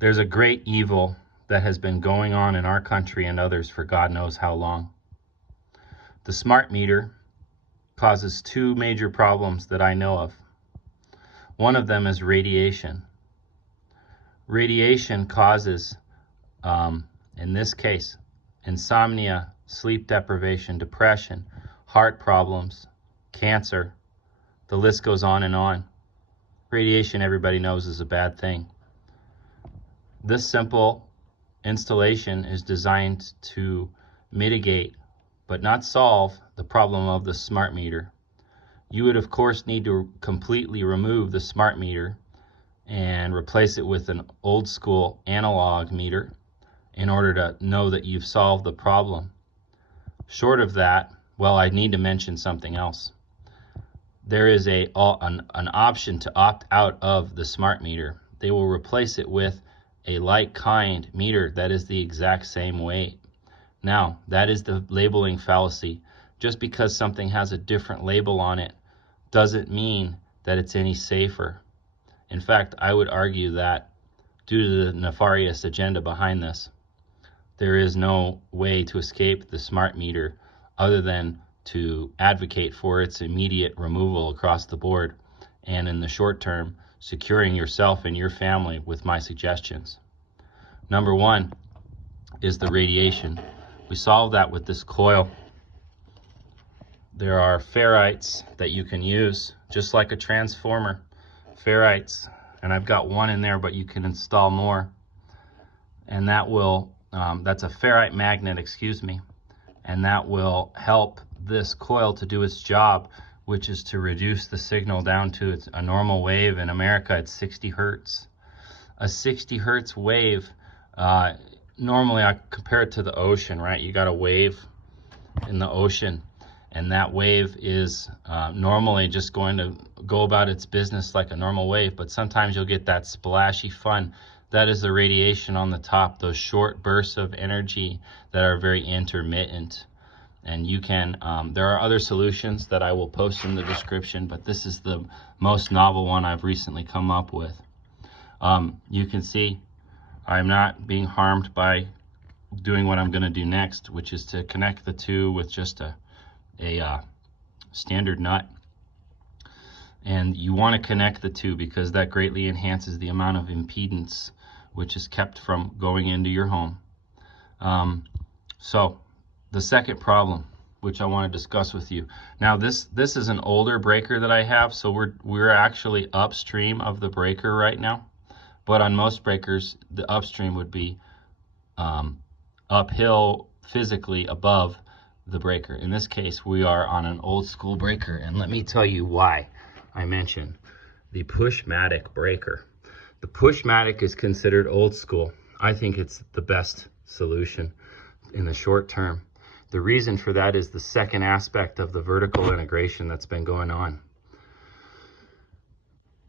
There's a great evil that has been going on in our country and others for God knows how long. The smart meter causes two major problems that I know of. One of them is radiation. Radiation causes, in this case, insomnia, sleep deprivation, depression, heart problems, cancer. The list goes on and on. Radiation, everybody knows, is a bad thing. This simple installation is designed to mitigate, but not solve, the problem of the smart meter. You would, of course, need to completely remove the smart meter and replace it with an old school analog meter in order to know that you've solved the problem. Short of that, well, I need to mention something else. There is an option to opt out of the smart meter. They will replace it with a like-kind meter that is the exact same weight. Now, that is the labeling fallacy. Just because something has a different label on it doesn't mean that it's any safer. In fact, I would argue that due to the nefarious agenda behind this, there is no way to escape the smart meter other than to advocate for its immediate removal across the board, and in the short term, securing yourself and your family with my suggestions. Number one is the radiation. We solve that with this coil. There are ferrites that you can use, just like a transformer. Ferrites, and I've got one in there, but you can install more. And that will, that's a ferrite magnet, and that will help this coil to do its job, which is to reduce the signal down to a normal wave. In America, it's 60 hertz. A 60 hertz wave, normally I compare it to the ocean, right? You got a wave in the ocean, and that wave is normally just going to go about its business like a normal wave, but sometimes you'll get that splashy fun. That is the radiation on the top, those short bursts of energy that are very intermittent. And you can, there are other solutions that I will post in the description, but this is the most novel one I've recently come up with. You can see I'm not being harmed by doing what I'm going to do next, which is to connect the two with just a standard nut. And you want to connect the two because that greatly enhances the amount of impedance which is kept from going into your home. So the second problem, which I want to discuss with you. Now this is an older breaker that I have, so we're actually upstream of the breaker right now. But on most breakers, the upstream would be uphill physically above the breaker. In this case, we are on an old school breaker, and let me tell you why I mentioned the Pushmatic breaker. The Pushmatic is considered old school. I think it's the best solution in the short term. The reason for that is the second aspect of the vertical integration that's been going on.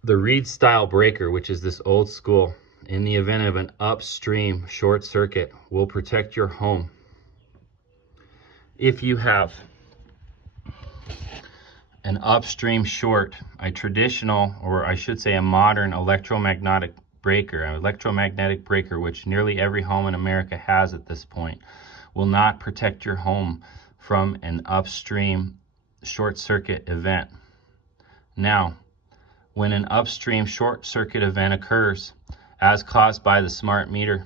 The Reed style breaker, which is this old school, in the event of an upstream short circuit, will protect your home. If you have an upstream short, a traditional, or I should say a modern electromagnetic breaker, which nearly every home in America has at this point, will not protect your home from an upstream short circuit event. Now, when an upstream short circuit event occurs, as caused by the smart meter,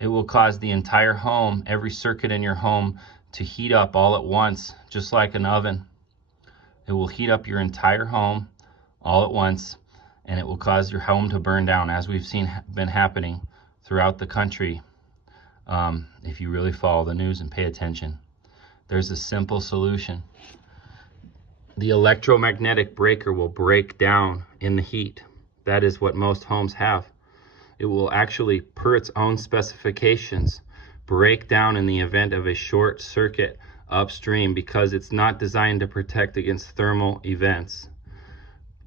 it will cause the entire home, every circuit in your home, to heat up all at once, just like an oven. It will heat up your entire home all at once, and it will cause your home to burn down, as we've seen been happening throughout the country. If you really follow the news and pay attention, there's a simple solution. The electromagnetic breaker will break down in the heat. That is what most homes have. It will actually, per its own specifications, break down in the event of a short circuit upstream because it's not designed to protect against thermal events.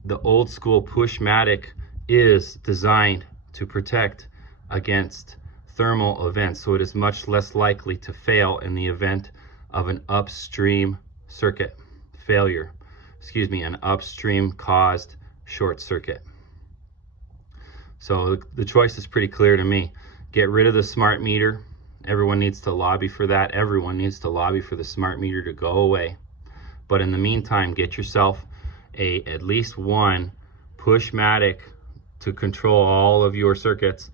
The old school Pushmatic is designed to protect against thermal events, so it is much less likely to fail in the event of an upstream circuit failure. An upstream caused short circuit. So the choice is pretty clear to me. Get rid of the smart meter. Everyone needs to lobby for that. Everyone needs to lobby for the smart meter to go away. But in the meantime, get yourself at least one Pushmatic to control all of your circuits.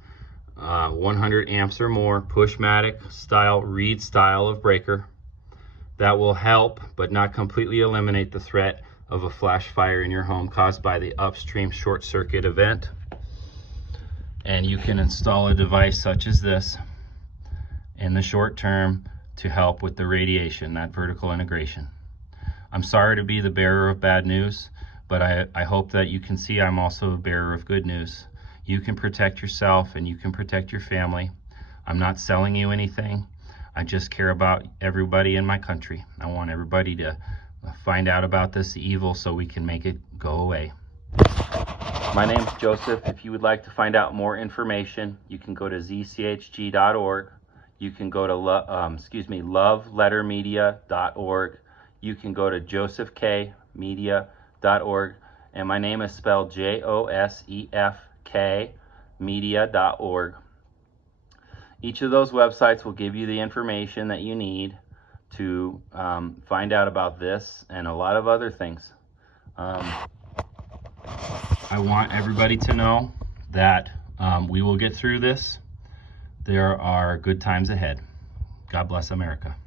100 amps or more, Pushmatic style, reed style of breaker. That will help, but not completely eliminate the threat of a flash fire in your home caused by the upstream short circuit event. And you can install a device such as this in the short term to help with the radiation, that vertical integration. I'm sorry to be the bearer of bad news, but I hope that you can see I'm also a bearer of good news. You can protect yourself and you can protect your family. I'm not selling you anything. I just care about everybody in my country. I want everybody to find out about this evil so we can make it go away. My name's Joseph. If you would like to find out more information, you can go to zchg.org. You can go to lovelettermedia.org. You can go to josephkmedia.org. And my name is spelled Josefk media.org. Each of those websites will give you the information that you need to find out about this and a lot of other things. I want everybody to know that we will get through this. There are good times ahead. God bless America.